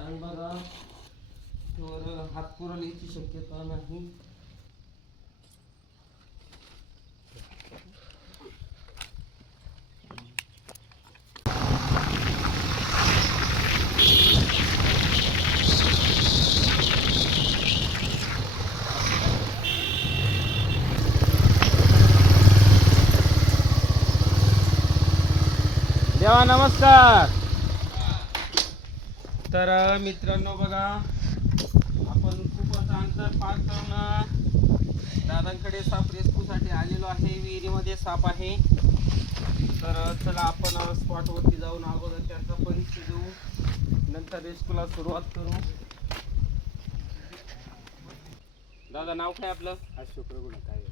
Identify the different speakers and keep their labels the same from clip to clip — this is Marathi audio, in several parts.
Speaker 1: कारण बघा तर हात पुरल शक्यता नाही. देवा नमस्कार. तर मित्रांनो बघा आपण खूपच अंतर पार करून दादांकडे साप रेस्क्यूसाठी आलेलो आहे. विहिरीमध्ये साप आहे. तर चला आपण स्पॉटवरती जाऊन अगोदर त्यांचा परिचय देऊ. नंतर रेस्क्यूला सुरुवात करू. दादा नाव काय आपलं?
Speaker 2: अशोक रघुनाथ आहे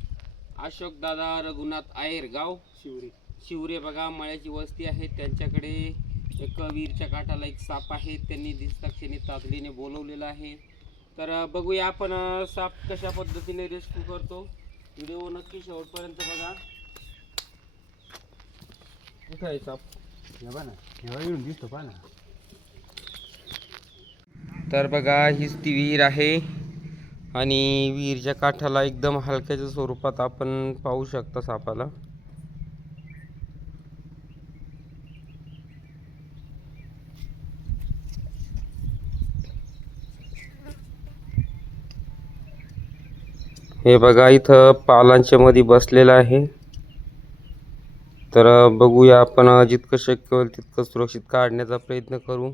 Speaker 1: अशोक दादा रघुनाथ आयर गाव?
Speaker 2: शिवरी.
Speaker 1: शिवरे बघा मळ्याची वस्ती आहे. त्यांच्याकडे एक वीरच्या काठाला एक साप आहे त्यांनी दिसताक्षणी तातडीने बोलवलेलं आहे. तर बघूया आपण साप कशा पद्धतीने रेस्क्यू करतो. व्हिडिओ नक्की शेवटपर्यंत बघा. कुठं आहे साप?
Speaker 2: बघा ना हे येऊन दिसतो पहा ना.
Speaker 1: तर बघा हीच ती विहीर आहे. आणि विहीरच्या काठाला एकदम हलक्याच्या स्वरूपात आपण पाहू शकता सापाला. हे बघा इथं पालांच्या मध्ये बसलेलं आहे. तर बघूया आपण जितकं शक्य होईल तितकं सुरक्षित काढण्याचा प्रयत्न करू.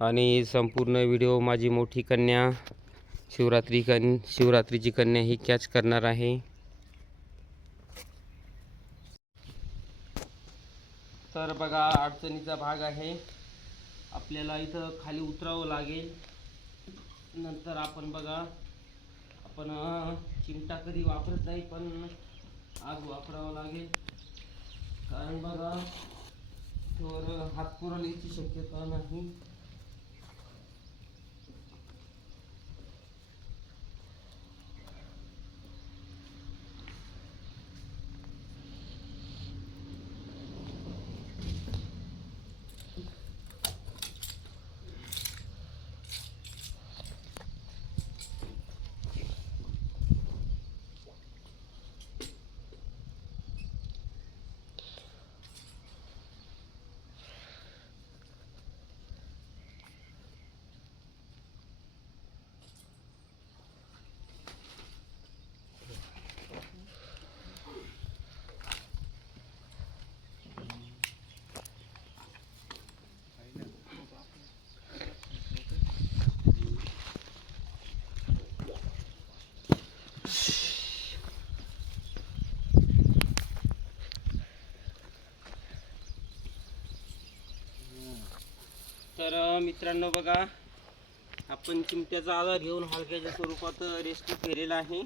Speaker 1: आणि संपूर्ण व्हिडिओ माझी मोठी कन्या शिवरात्री कन शिवरात्रीची कन्या ही कॅच करणार आहे. तर बघा अडचणीचा भाग आहे. आपल्याला इथं खाली उतरावं लागेल. नंतर आपण बघा आपण चिमटा कधी वापरत नाही पण आग वापरावं लागेल. कारण बघा तर हात पुरल शक्यता नाही तर अं, मित्रांनो बघा आपण चिमट्याचा आधार घेऊन हलक्याच्या स्वरूपात रेस्क्यू केलेला आहे.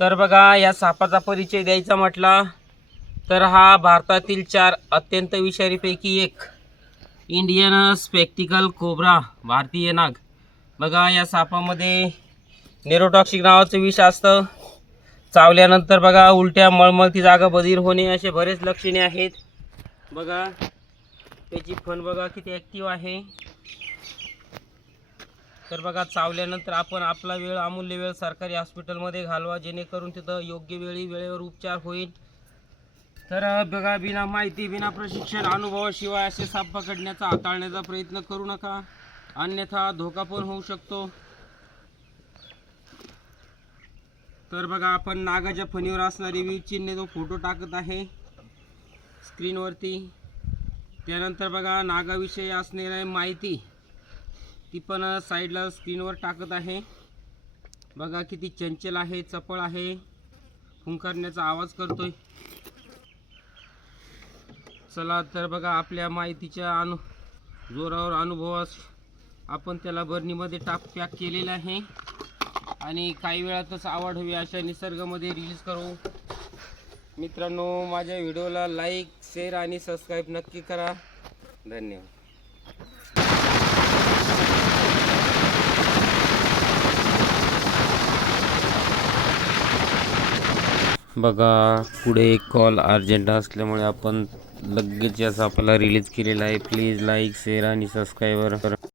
Speaker 1: तर बघा या सापाचा परिचय द्यायचा म्हटला तर हा भारतातील चार अत्यंत विषारीपैकी एक. इंडियन स्पेक्टिकल कोब्रा भारतीय नाग. बघा या सापामध्ये नेरोटॉक्सिक नावाचं विष असतं. चावल्यानंतर बघा उलट्या मळमळती जागा बधीर होणे असे बरेच लक्षणे आहेत. बघा त्याची फण बघा किती ॲक्टिव्ह आहे. तर बघा चावल्यानंतर आपण आपला वेळ अमूल्य वेळ सरकारी हॉस्पिटलमध्ये घालवा जेणेकरून तिथं योग्य वेळी वेळेवर उपचार होईल. तर बघा बिना माहिती बिना प्रशिक्षण अनुभवाशिवाय असे साप पकडण्याचा हाताळण्याचा प्रयत्न करू नका. अन्यथा धोका पण होऊ शकतो. तर बघा आपण नागाच्या फणीवर असणारी वीज चिन्हे तो फोटो टाकत आहे. स्क्रीनवरती त्यानंतर बघा नागाविषयी असणारी माहिती. ती पण साईडला स्क्रीनवर टाकत आहे. बघा किती चंचल आहे चपळ आहे. फुंकारण्याचा आवाज करतोय. चला तर बघा आपल्या माहितीच्या अनु जोरावर अनुभवास आपण त्याला बरणीमध्ये टाक पॅक केलेलं आहे. आणि काही वेळातच आवड हवी अशा निसर्गामध्ये रिलीज करू. मित्रांनो माझ्या व्हिडिओला लाईक शेअर आणि सबस्क्राईब नक्की करा. धन्यवाद. बघा पुढे एक कॉल अर्जंट असल्यामुळे आपण लगेच या आपल्याला रिलीज केलेला आहे. प्लीज लाईक शेअर आणि सबस्क्राईबर